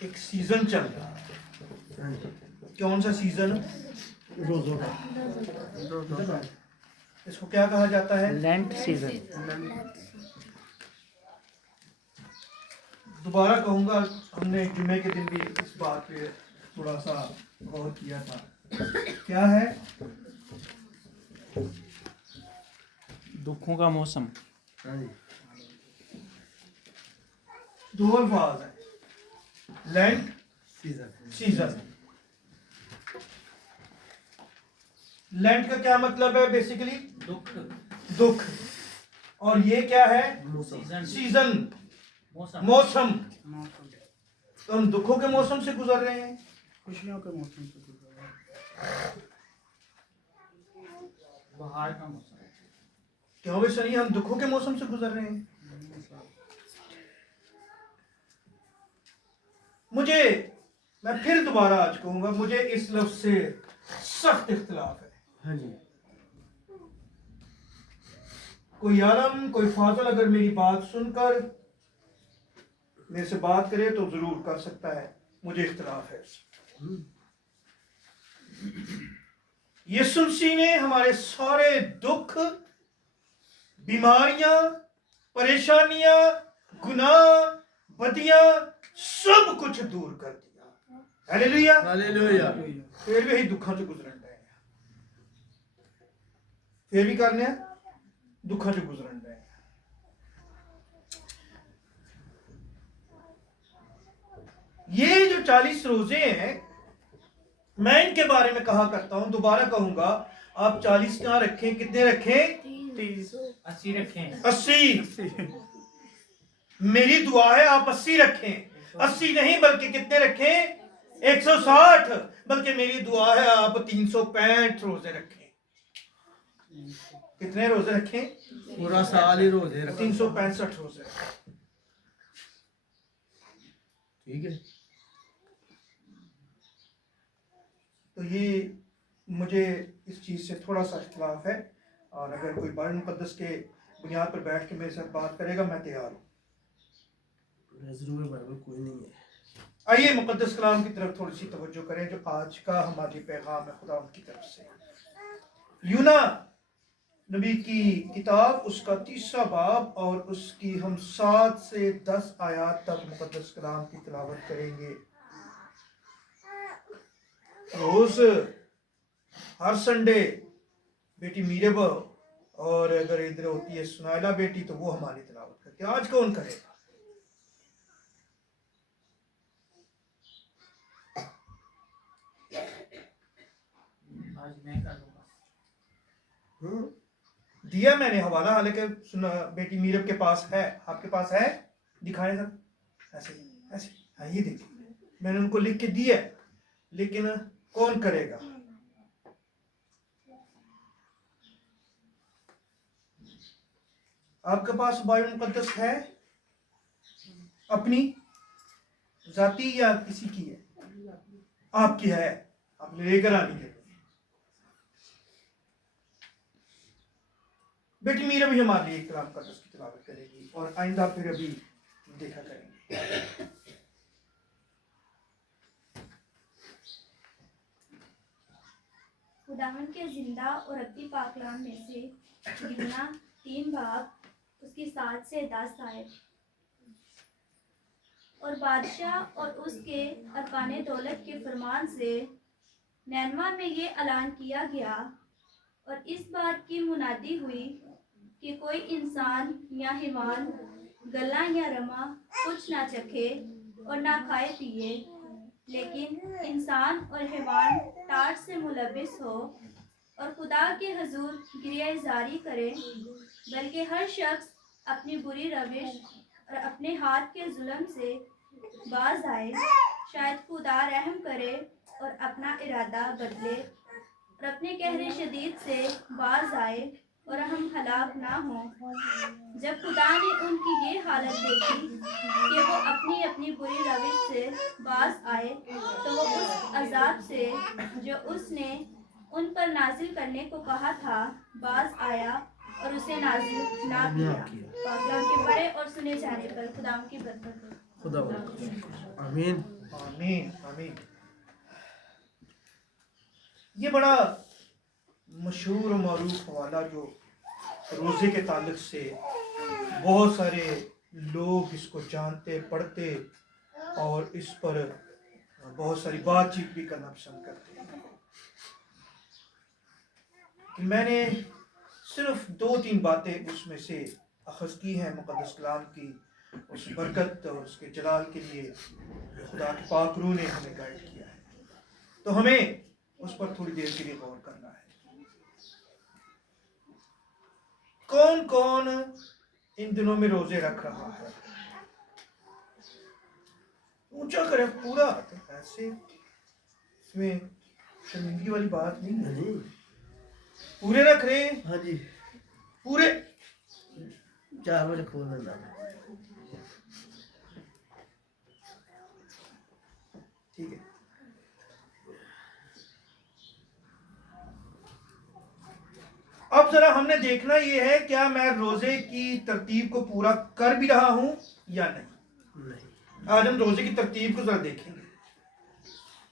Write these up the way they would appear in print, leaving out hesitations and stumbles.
ایک سیزن چل رہا ہے. کون سا سیزن؟ روزوں کا. اس کو کیا کہا جاتا ہے؟ لینٹ سیزن. دوبارہ کہوں گا، ہم نے جمعے کے دن بھی اس بات پہ تھوڑا سا غور کیا تھا. کیا ہے؟ دکھوں کا موسم. دو الفاظ ہیں، لینٹ سیزن. لینٹ کا کیا مطلب ہے؟ بیسیکلی دکھ. اور یہ کیا ہے؟ سیزن، موسم. تو ہم دکھوں کے موسم سے گزر رہے ہیں، خوشیوں کے موسم سے گزر رہا ہے. بہار کا موسم. کیوں بھائی سر ہم دکھوں کے موسم سے گزر رہے ہیں؟ میں پھر دوبارہ آج کہوں گا، مجھے اس لفظ سے سخت اختلاف ہے. کوئی عالم، کوئی فاضل اگر میری بات سن کر میرے سے بات کرے تو ضرور کر سکتا ہے، مجھے اختلاف ہے. یسوع مسیح نے ہمارے سارے دکھ، بیماریاں، پریشانیاں، گناہ، بدیاں سب کچھ دور کر دیا. ہلیلویا. پھر بھی دکھاں سے گزرن رہے ہیں، پھر بھی کرنے دکھاں سے گزرن رہے ہیں. یہ جو 40 روزے ہیں، میں ان کے بارے میں کہا کرتا ہوں، دوبارہ کہوں گا، آپ 40 کہاں رکھیں؟ کتنے رکھیں؟ 80 رکھیں. 80. میری دعا ہے آپ 80 رکھیں. 80 نہیں بلکہ کتنے رکھیں؟ 160. بلکہ میری دعا ہے آپ 365 روزے رکھیں. کتنے روزے رکھیں؟ پورا سال ہی روزے رکھیں. 365 روزے رکھیں. ٹھیک ہے. تو یہ مجھے اس چیز سے تھوڑا سا اختلاف ہے، اور اگر کوئی بائبل مقدس کے بنیاد پر بیٹھ کے میرے ساتھ بات کرے گا، میں تیار ہوں. ضرور بائبل کوئی نہیں ہے. آئیے مقدس کلام کی طرف تھوڑی سی توجہ کریں، جو آج کا ہماری پیغام ہے خدا کی طرف سے. یونا نبی کی کتاب، اس کا 3 باب، اور اس کی ہم 7 سے 10 آیات تک مقدس کلام کی تلاوت کریں گے. روز ہر سنڈے بیٹی میرب، اور اگر ادھر ہوتی ہے سنائلہ بیٹی، تو وہ ہماری تلاوت کرتی ہے. آج کون کرے گا؟ آج میں کر دوں گا. دیا میں نے حوالہ، حالانکہ بیٹی میرب کے پاس ہے. آپ کے پاس ہے؟ دکھائیں سر. ایسے ایسے. ہاں یہ دیکھیں، میں نے ان کو لکھ کے دیا، لیکن کون کرے گا؟ آپ کے پاس بائبل مقدس ہے؟ اپنی ذاتی یا کسی کی ہے؟ آپ کی ہے، آپ نے لے کر آنی ہے. بیٹی میرا بھی ہمارے لیے کلام مقدس کی تلاوت کرے گی، اور آئندہ پھر ابھی دیکھا کریں گے. خداوند کے زندہ اور ابدی پاک کلام میں سے یونا 3 باب، اس کی 7 سے 10 آیت. اور بادشاہ اور اس کے ارکان دولت کے فرمان سے نینوا میں یہ اعلان کیا گیا، اور اس بات کی منادی ہوئی کہ کوئی انسان یا حیوان گلا یا رما کچھ نہ چکھے اور نہ کھائے پیے، لیکن انسان اور حیوان ٹاٹ سے ملبس ہو اور خدا کے حضور گریہ زاری کرے، بلکہ ہر شخص اپنی بری روش اور اپنے ہاتھ کے ظلم سے باز آئے، شاید خدا رحم کرے اور اپنا ارادہ بدلے اور اپنے قہر شدید سے باز آئے اور ہم ہلاک نہ ہوں. جب خدا نے ان کی یہ حالت دیکھی کہ وہ اپنی اپنی بری روش سے باز آئے، تو وہ اس عذاب سے جو اس نے ان پر نازل کرنے کو کہا تھا باز آیا اور اسے نازل نہ کیا. پاک کلام کے پڑھے اور سنے جانے پر خدا کی برکت ہو. خدا آمین. आमीन आमीन। ये बड़ा मशहूर और मारूफ वाला जो रोज़े के ताल्लुक से बहुत सारे लोग इसको जानते पढ़ते और इस पर बहुत सारी बातचीत भी करना पसंद करते हैं। कि मैंने सिर्फ 2-3 बातें उसमें से अखज़ की हैं मुक़द्दस कलाम की, उस बरकत और उसके जलाल के लिए जो खुदा के पाक रूह ने हमें गाइड किया है, तो हमें उस पर थोड़ी देर के लिए गौर करना है। कौन कौन इन दिनों में रोजे रख रहा है? ऊंचा करे पूरा, ऐसे इसमें शर्मिंदगी वाली बात नहीं है। हाँ जी, पूरे रख रहे हैं, हाँ जी, पूरे। 4 बजे खोल देना। ठीक है। अब जरा हमने देखना ये है, क्या मैं रोजे की तरतीब को पूरा कर भी रहा हूं या नहीं। नहीं, आज हम रोजे की तरतीब को जरा देखेंगे।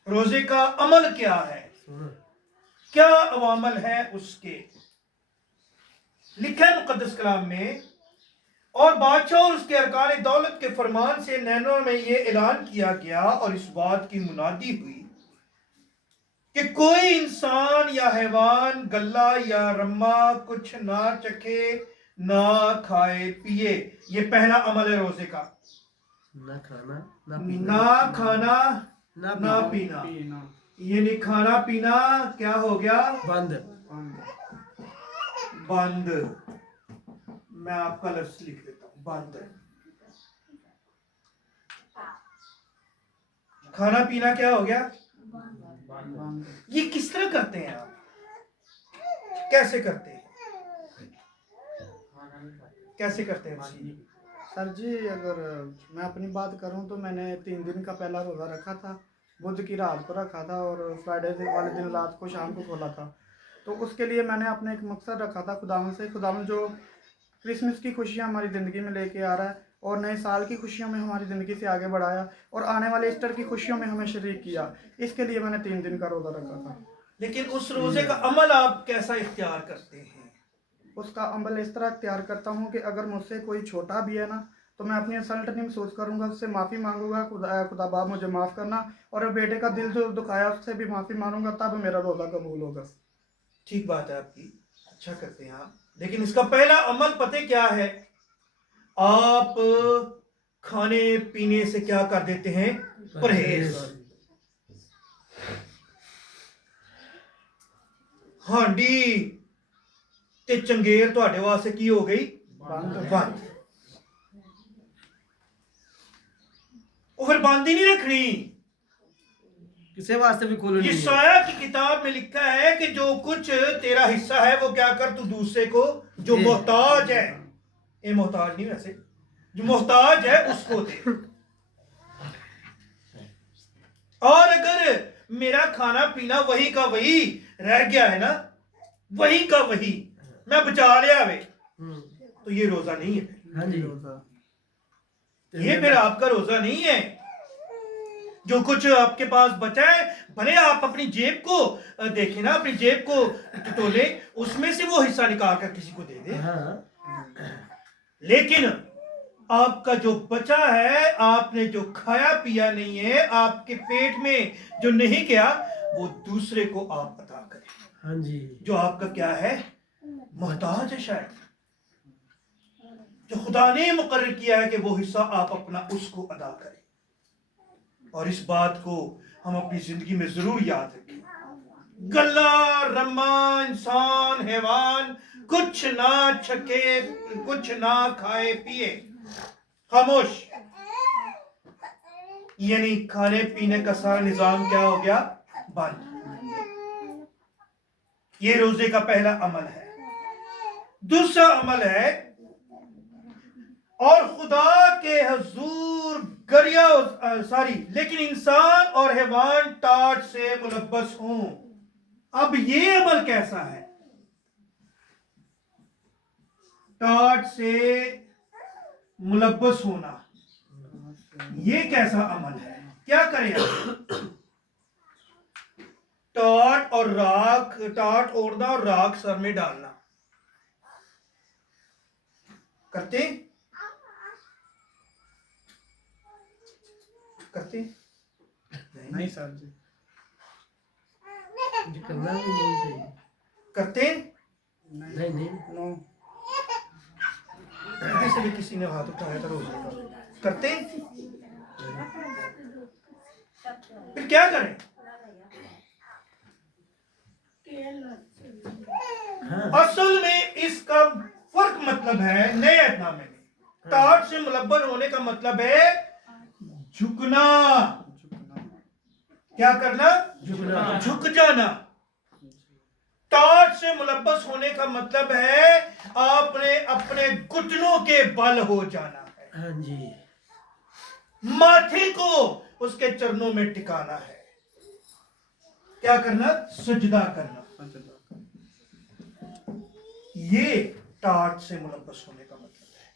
रोजे का अमल क्या है, सुनो, क्या अवामल है उसके। लिखा है मुकद्दस कलाम में, और बादशाह और उसके अरकान दौलत के फरमान से नैनवा में ये ऐलान किया गया और इस बात की मुनादी हुई कि कोई इंसान या हैवान गल्ला या रम्मा कुछ ना चखे ना खाए पिए। ये पहला अमल है रोजे का। ना खाना ना पीना, ना खाना ना ना पीना, पीना। ये नहीं, खाना पीना क्या हो गया? बंद। बंद। मैं आपका लफ्ज लिख देता हूं, बंद। खाना पीना क्या हो गया? ये किस तरह करते हैं आप? कैसे करते हैं? कैसे करते हैं मसीह? सर जी, अगर मैं अपनी बात करूं तो मैंने 3 दिन का पहला रोज़ा रखा था। बुध की रात को रखा था और फ्राइडे वाले दिन रात को शाम को खोला था। तो उसके लिए मैंने अपने एक मकसद रखा था खुदावन से, खुदावन जो क्रिसमस की खुशियां हमारी ज़िंदगी में लेके आ रहा है और नए साल की खुशियों में हमारी ज़िंदगी से आगे बढ़ाया और आने वाले ईस्टर की खुशियों में हमें शरीक किया, इसके लिए मैंने 3 दिन का रोज़ा रखा था। लेकिन उस रोजे का अमल आप कैसा इख्तियार करते हैं? उसका अमल इस तरह इख्तियार करता हूँ कि अगर मुझसे कोई छोटा भी है ना, तो मैं अपनी असल्ट नहीं महसूस करूँगा, उससे माफ़ी मांगूंगा, खुदा बाप मुझे माफ़ करना, और बेटे का दिल जो दुखाया उससे भी माफ़ी मांगूंगा, तब मेरा रोज़ा कबूल होगा। ठीक बात है आपकी, अच्छा करते हैं आप। लेकिन इसका पहला अमल पते क्या है? आप खाने पीने से क्या कर देते हैं? परहेज। हांडी ते चंगेर ਤੁਹਾਡੇ ਵਾਸਤੇ ਕੀ ਹੋ ਗਈ? ਬੰਦ। ਉਹ ਫਿਰ ਬੰਦ ही नहीं रखनी। किसी वास्ते भी खोलो नहीं है। यशायाह की किताब में लिखा है कि जो कुछ तेरा हिस्सा है वो क्या कर, तू दूसरे को जो मोहताज है, ये मोहताज नहीं वैसे, जो मोहताज है उसको दे। और अगर मेरा खाना पीना वही का वही रह गया है ना, वही का वही मैं बचा लिया वे, तो ये रोजा नहीं है। हाँ जी, ये फिर आपका रोजा नहीं है। जो कुछ आपके पास बचा है, भले आप अपनी जेब को देखें ना, अपनी जेब को टटोले, उसमें से वो हिस्सा निकाल कर किसी को दे दे। हाँ, लेकिन आपका जो बचा है, आपने जो खाया पिया नहीं है, आपके पेट में जो नहीं गया, वो दूसरे को आप अता करें। हाँ जी, जो आपका क्या है? मोहताज है शायद, जो खुदा ने मुकर्रर किया है कि वो हिस्सा आप अपना उसको अदा करें। और इस बात को हम अपनी जिंदगी में जरूर याद रखें। गल्ला रम्मा इंसान हैवान कुछ ना छके, कुछ ना खाए पिए, खामोश। यानी खाने पीने का सारा निजाम क्या हो गया? बंद। ये रोजे का पहला अमल है। दूसरा अमल है, और खुदा के हजूर गरिया लेकिन इंसान और हैवान टाट से मुलब्बस हों। अब ये अमल कैसा है? टाट से मुलब्बस होना, ये कैसा अमल है? क्या करें आप? टाट और राख, टाट ओढ़ना और राख सर में डालना करते करते नहीं सर जी, ये करना भी नहीं सही। करते नहीं नहीं नो। किसी भी किसी ने हाथ उठाया था रोजे का, करते फिर क्या करें? हाँ असल में इसका फर्क मतलब है नए अहदनामे में, टाट से मुलब्बल होने का मतलब है झुकना। क्या करना? झुकना। झुक जाना। टाट से मुलब्बस होने का मतलब है आपने अपने घुटनों के बल हो जाना है, हाँ जी माथे को उसके चरणों में टिकाना है। क्या करना? सजदा करना। ये टाट से मुलब्बस होने का मतलब है।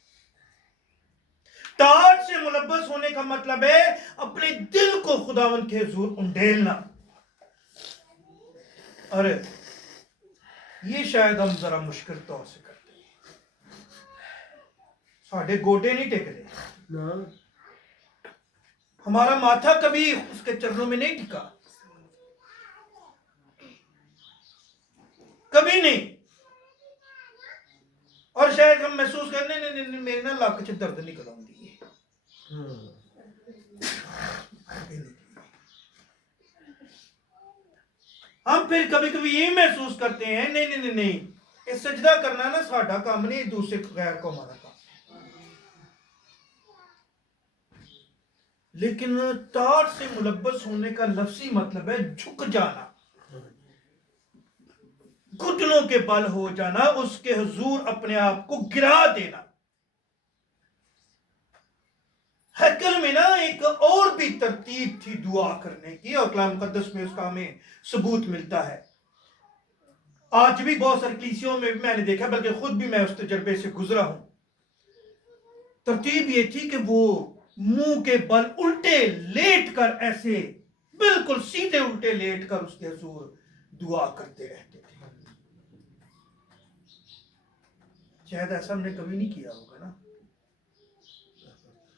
टाट से मुलब्बस होने का मतलब है अपने दिल को खुदावंद के हुजूर उंडेलना। अरे ये शायद हम जरा मुश्किल तौर से करते हैं, साढ़े गोडे नहीं टेकते, ना हमारा माथा कभी उसके चरणों में नहीं टिका, कभी नहीं। और शायद हम महसूस करने नहीं मेरे ना लक च दर्द निकल आती है। हम फिर कभी कभी ये महसूस करते हैं नहीं नहीं नहीं नहीं, ये सजदा करना ना साडा काम नहीं, दूसरे गैर को हमारा काम। लेकिन टाट से मुलब्बस होने का लफ्जी मतलब है झुक जाना, घुटनों के बल हो जाना, उसके हुजूर अपने आप को गिरा देना। हैकल में ना एक और भी तरतीब थी दुआ करने की, और कलाम मुकद्दस में उसका हमें सबूत मिलता है। आज भी बहुत सारी कलीसियों में मैंने देखा, बल्कि खुद भी मैं उस तजर्बे से गुजरा हूं। तरतीब ये थी कि वो मुंह के बल उल्टे लेट कर, ऐसे बिल्कुल सीधे उल्टे लेट कर उसके हुजूर दुआ करते रहते थे। शायद ऐसा हमने कभी नहीं किया होगा ना।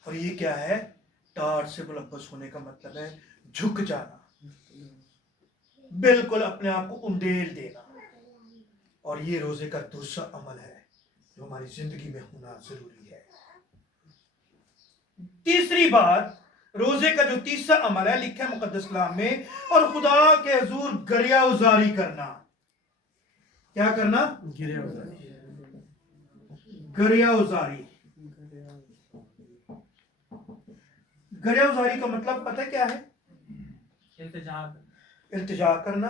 और ये क्या है? टाट से मुलब्बस होने का मतलब है झुक जाना, बिल्कुल अपने आप को उंडेल देना। और ये रोजे का दूसरा अमल है जो हमारी जिंदगी में होना जरूरी है। तीसरी बात, रोजे का जो तीसरा अमल है, लिखा है मुकद्दस कलाम में, और खुदा के हुजूर गरिया उजारी करना। क्या करना? गिरे होगा। गरिया उजारी। गरिया उजारी का मतलब पता है क्या है? इल्तिजा करना।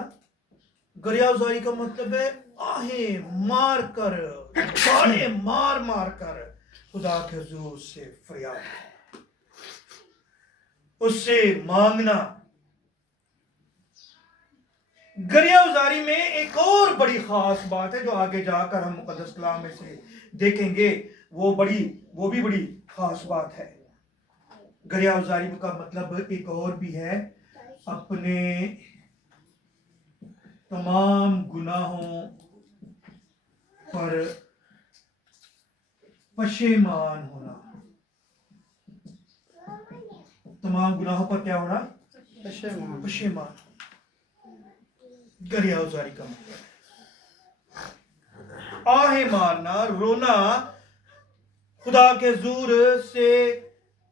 गरिया उजारी का मतलब है आहें मार कर, ताड़े मार मार कर खुदा के हुजूर से फरियाद, उससे मांगना। गरिया उजारी में एक और बड़ी खास बात है जो आगे जाकर हम मुकद्दस कलाम में से देखेंगे, वो भी बड़ी खास बात है। गरिया उजारी का मतलब एक और भी है, अपने तमाम गुनाहों पर पशेमान होना। तमाम गुनाहों पर क्या होना? पशेमान। गरिया उजारी का मतलब आहे मारना, रोना, खुदा के हुजूर से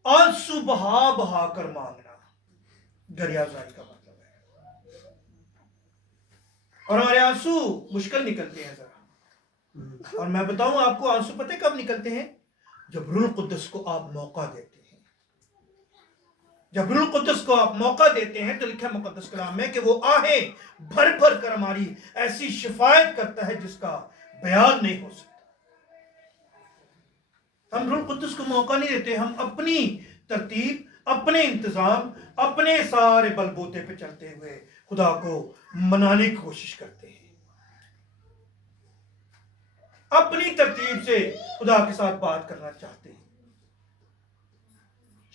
आंसू बहा बहा कर मांगना, गरिया उजारी का मतलब है। और हमारे आंसू मुश्किल निकलते हैं जरा, और मैं बताऊं आपको आंसू पता है कब निकलते हैं? जब रूह कुद्दस को आप मौका देते हैं। जब रूह कुद्दस को आप मौका देते हैं तो लिखा है मुकद्दस कलाम में कि वो आहें भर भर कर हमारी ऐसी शिफायत करता है जिसका बयान नहीं हो सकता। हम रूह कुद्दस को मौका नहीं देते, हम अपनी तरतीब, अपने इंतजाम, अपने सारे बलबूते पे चलते हुए खुदा को मनाने की कोशिश करते हैं, अपनी तरतीब से खुदा के साथ बात करना चाहते हैं।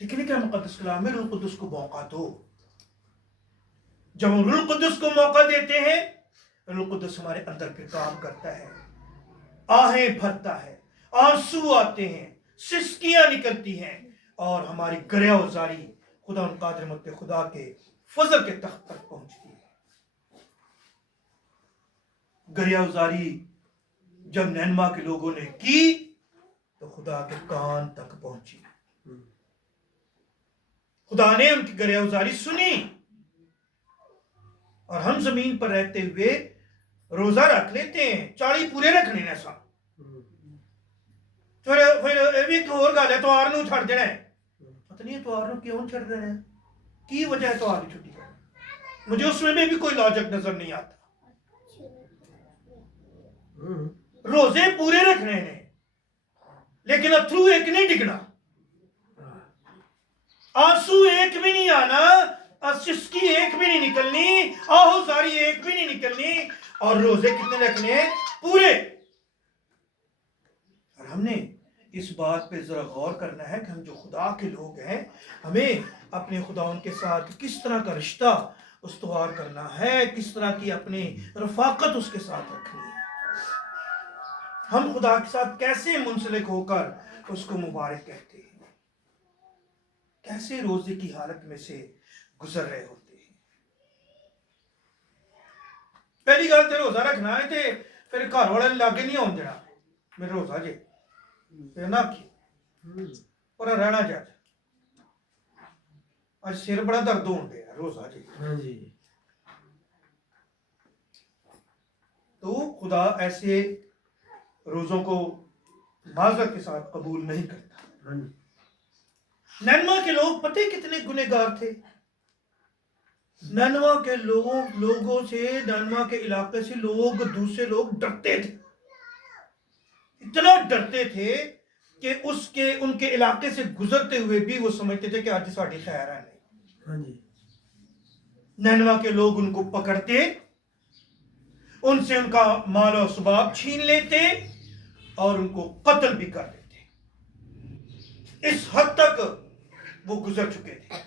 लेकिन क्या मुकद्दस कलाम में रूह कुद्दुस को मौका दो। जब हम रूह कुद्दुस को मौका देते हैं, रूह कुद्दुस हमारे अंदर फिर काम करता है, आहें भरता है, आंसू आते हैं, सिसकियां निकलती हैं और हमारी गरियाउजारी खुदा उन कादिर मुत्ते खुदा के फजल के तख्त तक पहुंचती है। गरियाउजारी जब नैनमा के लोगों ने की तो खुदा के कान तक पहुंची। खुदा ने उनकी गरियाउजारी सुनी और हम जमीन पर रहते हुए रोजा रख लेते हैं, 40 पूरे रखने ने सा फिर भी एक और गल है, त्योहार नूं छड़ देना है। पता नहीं त्योहार नूं क्यों छड़ देना है, की वजह है त्योहार की छुट्टी करने? मुझे उसमें भी कोई लॉजिक नजर नहीं आता। रोजे पूरे रखने ने लेकिन अथरू एक नहीं डिगना, आंसू एक भी नहीं आना, सिसकी एक भी नहीं निकलनी, आहोजारी एक भी नहीं निकलनी, और रोजे कितने रखने हैं? पूरे। और हमने इस बात पे जरा गौर करना है कि हम जो खुदा के लोग हैं, हमें अपने खुदा के साथ किस तरह का रिश्ता उस्तवार करना है, किस तरह की अपनी रफाकत उसके साथ रखनी है। हम खुदा के साथ कैसे मुंसलिक होकर उसको मुबारक कहते हैं, कैसे रोजे की हालत में से गुजर रहे होते हैं। पहली गल तो रोजा रखना है ते फिर घर वाले लागे नहीं आउण देना, मेरा रोजा जे फिर ना की और रहना जा। आज सिर बड़ा दर्द होने दे रोजा जी। हाँ जी। तो खुदा ऐसे रोजों को माजरत के साथ कबूल नहीं करता। हाँ जी। नैनवा के लोग पते कितने गुनहगार थे। नैनवा के लोगों से, नैनवा के इलाके से दूसरे लोग डरते थे, इतना डरते थे कि उनके इलाके से गुजरते हुए भी वो समझते थे कि आज साड़ी खैर है नहीं। हाँ जी। नैनवा के लोग उनको पकड़ते, उनसे उनका माल और सुबाब छीन लेते और उनको कत्ल भी कर देते। इस हद तक वो गुजर चुके थे।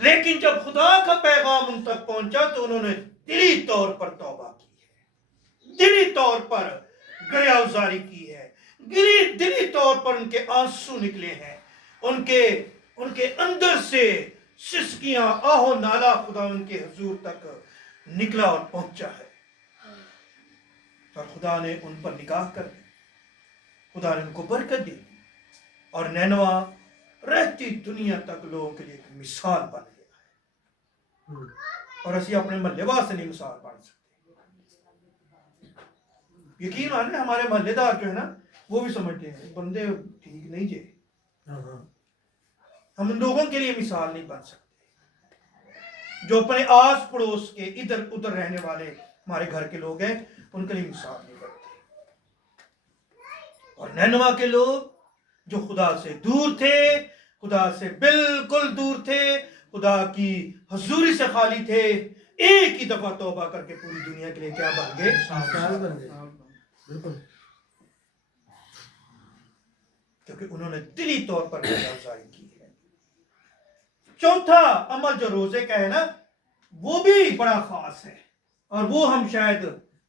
लेकिन जब खुदा का पैगाम उन तक पहुंचा तो उन्होंने दिली तौर पर तौबा की है, दिली तौर पर गरियाउजारी की है, दिली तौर पर उनके आंसू निकले हैं, उनके अंदर से सिसकियां, आहो नाला खुदा उनके हुजूर तक निकला और पहुंचा है। और खुदा ने उन पर निगाह कर दी, खुदा ने उनको बरकत दी और नैनवा रहती दुनिया तक लोगों के लिए एक मिसाल बन गया है। और असी अपने महल्ले वास्ते नहीं मिसाल बन सकते। यकीन माने हमारे महल्लेदार जो है ना, वो भी समझते हैं बंदे ठीक नहीं जे, हम लोगों के लिए मिसाल नहीं बन सकते। जो अपने आस पड़ोस के इधर उधर रहने वाले हमारे घर के लोग हैं, उनके लिए मिसाल नहीं बनते। और नैनवा के लोग जो खुदा से दूर थे, खुदा से बिल्कुल दूर थे, खुदा की हजूरी से खाली थे, एक ही दफा तौबा करके पूरी दुनिया के लिए क्या बन गए? मिसाल बन गए। बिल्कुल। क्योंकि उन्होंने दिली तौर पर गुजारी की है। चौथा अमल जो रोजे का है ना, वो भी बड़ा खास है और वो हम शायद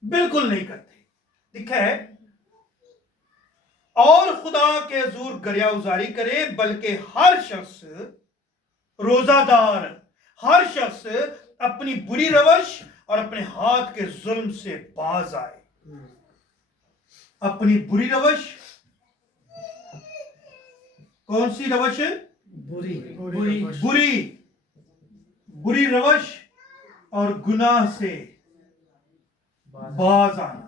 बिल्कुल नहीं करते। लिखा है, और खुदा के हुजूर गरियाउजारी करे, बल्कि हर शख्स रोजादार, हर शख्स अपनी बुरी रवश और अपने हाथ के जुल्म से बाज आए। अपनी बुरी रवश, कौन सी रवश? बुरी रवश और गुनाह से बाज आना।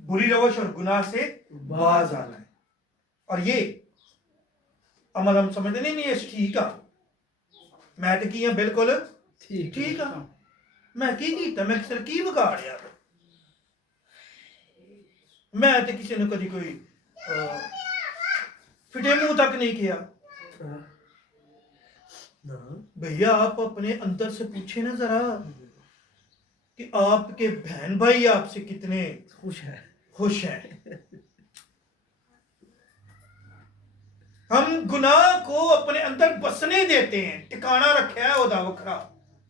बुरी रवश और गुनाह से बाज आना है। और ये अमल हम समझते नहीं ये ठीक है, मैं तो की बिल्कुल ठीक है, मैं की कीता, मैं किसी ने की बिगाड़ यार, मैं तो किसी ने कभी कोई फिटे मुंह तक नहीं किया। भैया आप अपने अंदर से पूछे ना जरा कि आपके बहन भाई आपसे कितने खुश हैं। ہم گناہ کو اپنے اندر بسنے دیتے ہیں, ٹکانا رکھا ہے ادا وکھرا,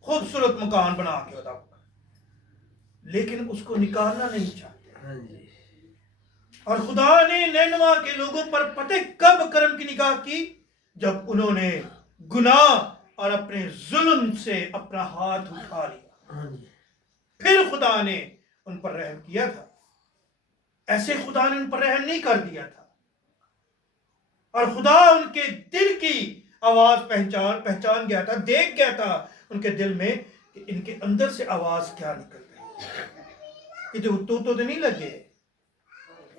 خوبصورت مکان بنا کے ادا وکھرا, لیکن اس کو نکالنا نہیں چاہتے. ہاں جی. اور خدا نے نینوا کے لوگوں پر پتہ کب کرم کی نگاہ کی؟ جب انہوں نے گناہ اور اپنے ظلم سے اپنا ہاتھ اٹھا لیا, ہاں جی. پھر خدا نے ان پر رحم کیا تھا. ایسے خدا نے ان پر رحم نہیں کر دیا تھا, اور خدا ان کے دل کی آواز پہچان گیا تھا, دیکھ گیا تھا ان کے دل میں کہ ان کے اندر سے آواز کیا نکل رہی ہے. یہ تو نہیں لگے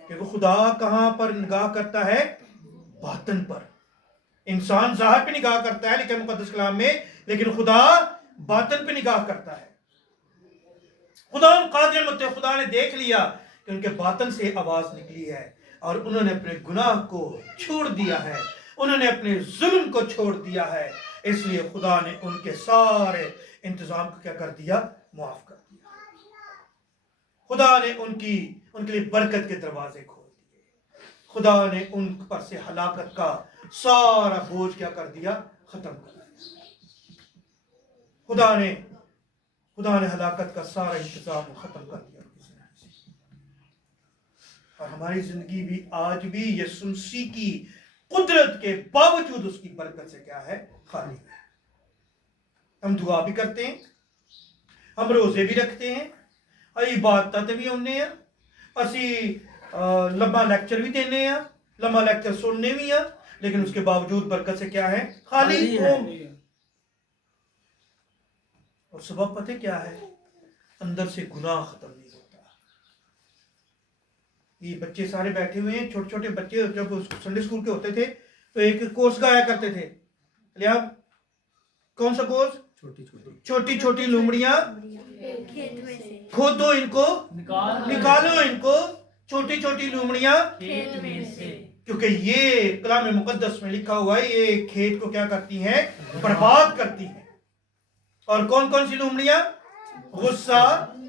کہ وہ خدا کہاں پر نگاہ کرتا ہے؟ باطن پر. انسان ظاہر پہ نگاہ کرتا ہے لیکن مقدس کلام میں, لیکن خدا باطن پہ نگاہ کرتا ہے. خدا قادر مطلب خدا نے دیکھ لیا کہ ان کے باطن سے آواز نکلی ہے, اور انہوں نے اپنے گناہ کو چھوڑ دیا ہے, انہوں نے اپنے ظلم کو چھوڑ دیا ہے. اس لیے خدا نے ان کے سارے انتظام کو کیا کر دیا؟ معاف کر دیا. خدا نے ان کے لیے برکت کے دروازے کھول دیے. خدا نے ان پر سے ہلاکت کا سارا بوجھ کیا کر دیا؟ ختم کر دیا. خدا نے ہلاکت کا سارا انتظام ختم کر دیا. اور ہماری زندگی بھی آج بھی یسوع مسیح کی قدرت کے باوجود اس کی برکت سے کیا ہے؟ خالی ہے. ہم دعا بھی کرتے ہیں, ہم روزے بھی رکھتے ہیں, عبادت بھی ہونے ہیں, اسی لمبا لیکچر بھی دینے ہیں, لمبا لیکچر سننے بھی ہیں, لیکن اس کے باوجود برکت سے کیا ہے؟ خالی ہے. اور سبب پتہ کیا ہے؟ اندر سے گناہ ختم نہیں ہوتا. یہ بچے سارے بیٹھے ہوئے ہیں, چھوٹے چھوٹے بچے جب سنڈے اسکول کے ہوتے تھے تو ایک کورس گایا کرتے تھے. لیا کون سا کورس؟ چھوٹی چھوٹی لومڑیاں کھودو, ان کو نکالو, ان کو چھوٹی چھوٹی لومڑیاں, کیونکہ یہ کلام مقدس میں لکھا ہوا ہے یہ کھیت کو کیا کرتی ہیں؟ برباد کرتی ہیں. اور کون کون سی لومڑیاں؟ غصہ,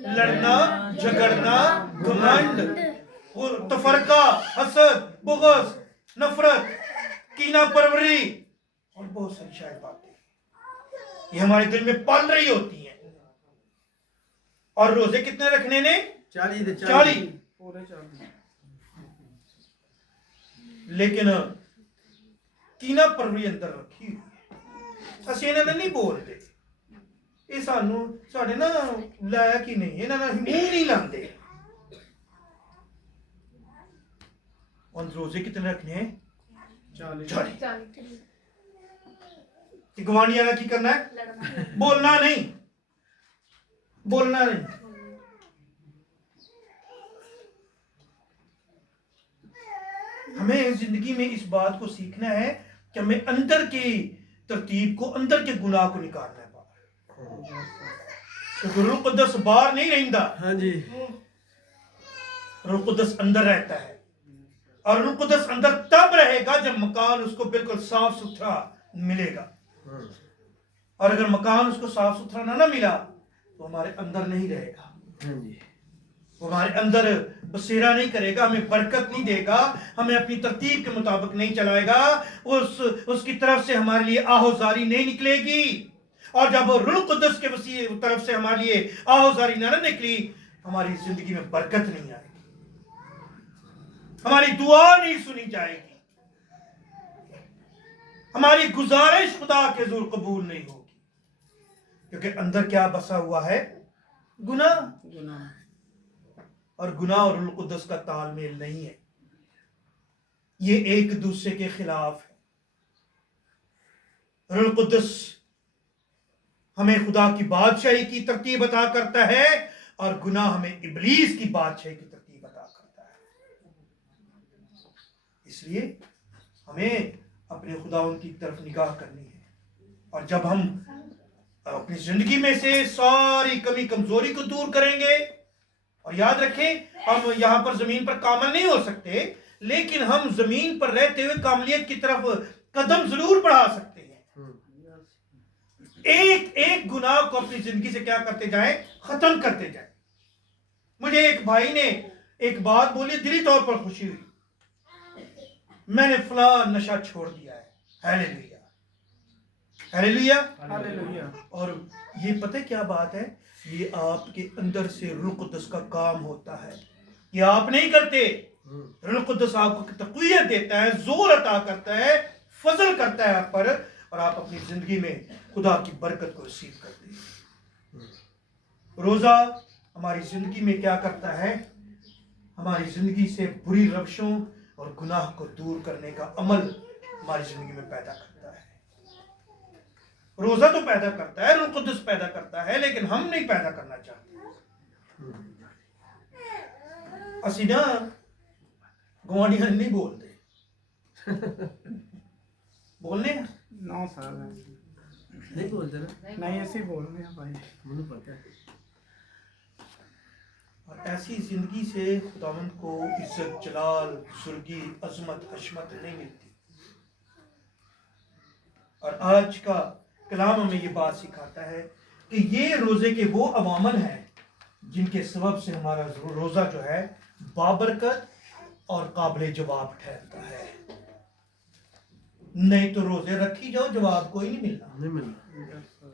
لڑنا, جھگڑنا, گھمنڈ, تفرقہ, حسد, بغض, نفرت, کینہ پروری اور بہت ساری شاید باتیں یہ ہمارے دل میں پل رہی ہوتی ہیں. اور روزے کتنے رکھنے نے؟ 40. لیکن کینہ پروری اندر رکھی ہوئی ہے. اسی انہوں نے نہیں بولتے, یہ ساڑھے نا لائق ہی نہیں, انہوں نے منہ نہیں لاندے. اور روزے کتنے رکھنے ہیں؟ 40. گوانی والا کی کرنا ہے؟ بولنا نہیں, بولنا نہیں. ہمیں زندگی میں اس بات کو سیکھنا ہے کہ ہمیں اندر کی ترتیب کو, اندر کے گناہ کو نکالنا ہے باہر, کیونکہ روح القدس باہر نہیں رہندا. ہاں جی. روح القدس اندر رہتا ہے, اور روح القدس اندر تب رہے گا جب مکان اس کو بالکل صاف ستھرا ملے گا. اور اگر مکان اس کو صاف ستھرا نہ ملا تو ہمارے اندر نہیں رہے گا. وہ ہمارے اندر بسیرا نہیں کرے گا, ہمیں برکت نہیں دے گا, ہمیں اپنی ترتیب کے مطابق نہیں چلائے گا, اس کی طرف سے ہمارے لیے آہوزاری نہیں نکلے گی. اور جب روح القدس کے وسیع طرف سے ہمارے لیے آہوزاری نہ نکلی, ہماری زندگی میں برکت نہیں آئے گی, ہماری دعا نہیں سنی جائے گی, ہماری گزارش خدا کے حضور قبول نہیں ہوگی, کیونکہ اندر کیا بسا ہوا ہے؟ گناہ. اور گناہ اور روح القدس کا تال میل نہیں ہے, یہ ایک دوسرے کے خلاف ہے. روح القدس ہمیں خدا کی بادشاہی کی ترتیب عطا کرتا ہے, اور گناہ ہمیں ابلیس کی بادشاہی کی ترتیب عطا کرتا ہے. اس لیے ہمیں اپنے خداوند کی طرف نگاہ کرنی ہے, اور جب ہم اپنی زندگی میں سے ساری کمی کمزوری کو دور کریں گے, اور یاد رکھیں ہم یہاں پر زمین پر کامل نہیں ہو سکتے, لیکن ہم زمین پر رہتے ہوئے کاملیت کی طرف قدم ضرور بڑھا سکتے ہیں. ایک ایک گناہ کو اپنی زندگی سے کیا کرتے جائیں؟ ختم کرتے جائیں. مجھے ایک بھائی نے ایک بات بولی, دلی طور پر خوشی ہوئی. میں نے فلاں نشہ چھوڑ دیا ہے. Hallelujah hallelujah. हालेलुया اور یہ پتہ کیا بات ہے؟ یہ آپ کے اندر سے روح القدس کا کام ہوتا ہے. یہ آپ نہیں کرتے. روح القدس آپ کو تقویت دیتا ہے, زور عطا کرتا ہے, فضل کرتا ہے آپ پر, اور آپ اپنی زندگی میں خدا کی برکت کو ریسیو کرتے ہیں. روزہ ہماری زندگی میں کیا کرتا ہے؟ ہماری زندگی سے بری روشوں اور گناہ کو دور کرنے کا عمل ہماری زندگی میں پیدا کرتا ہے. روزہ تو پیدا کرتا ہے, روح القدس پیدا کرتا ہے, لیکن ہم نہیں پیدا کرنا چاہتے. اسی نا گوانڈیاں نہیں بولتے. بولنے 9 साल है نہیں بولتے نا, نہیں ایسے ہی بول رہے ہیں بھائی. مجھے پتا ہے. اور ایسی زندگی سے خداوند کو عزت, جلال, بزرگی, عظمت, حشمت نہیں ملتی. اور آج کا کلام ہمیں یہ بات سکھاتا ہے کہ یہ روزے کے وہ عوامل ہیں جن کے سبب سے ہمارا روزہ جو ہے بابرکت اور قابل جواب ٹھہرتا ہے. نہیں تو روزے رکھی جاؤ, جواب کوئی نہیں ملنا. نہیں ملنا.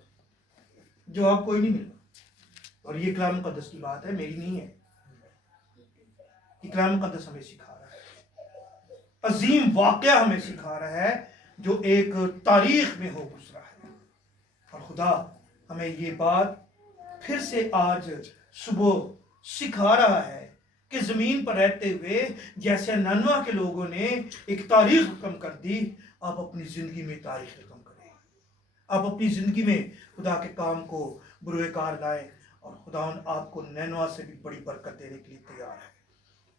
جواب کوئی نہیں ملنا. اور یہ کلام مقدس کی بات ہے, میری نہیں ہے. یہ کلام مقدس ہمیں سکھا رہا ہے, عظیم واقعہ ہمیں سکھا رہا ہے جو ایک تاریخ میں ہو گزرا ہے. اور خدا ہمیں یہ بات پھر سے آج صبح سکھا رہا ہے کہ زمین پر رہتے ہوئے جیسے ننوا کے لوگوں نے ایک تاریخ رقم کر دی, آپ اپنی زندگی میں تاریخ رقم کریں. آپ اپنی زندگی میں خدا کے کام کو بروئے کار لائیں, اور خدا آپ کو نینوا سے بھی بڑی برکت دینے کے لیے تیار ہے.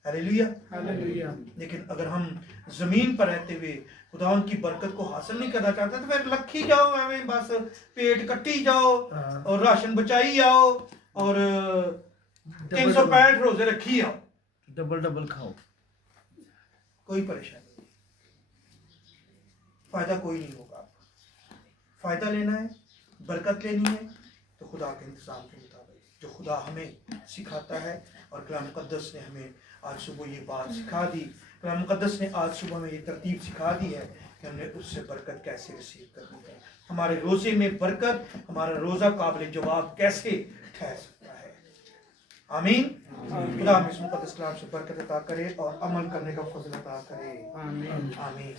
ہیلیلویا. हालेलुया لیکن اگر ہم زمین پر رہتے ہوئے خدا ان کی برکت کو حاصل نہیں کرنا چاہتے تو پھر لکھی جاؤ, ہمیں بس پیٹ کٹی جاؤ اور راشن بچائی جاؤ اور 365 روزے رکھی جاؤ, ڈبل ڈبل کھاؤ. کوئی پریشانی نہیں, فائدہ کوئی نہیں ہوگا. آپ فائدہ لینا ہے, برکت لینی ہے تو خدا کے انتظام کے مطابق جو خدا ہمیں سکھاتا ہے. اور کلام مقدس نے ہمیں آج صبح یہ بات سکھا دی. کلام مقدس نے آج صبح میں یہ ترتیب سکھا دی ہے کہ ہم نے اس سے برکت کیسے ریسیو کرنی ہے. ہمارے روزے میں برکت, ہمارا روزہ قابل جواب کیسے ٹھہر سکتا ہے. آمین. خدا ہمیں اس مقدس کلام سے برکت عطا کرے اور عمل کرنے کا فضل عطا کرے. آمین. آمین.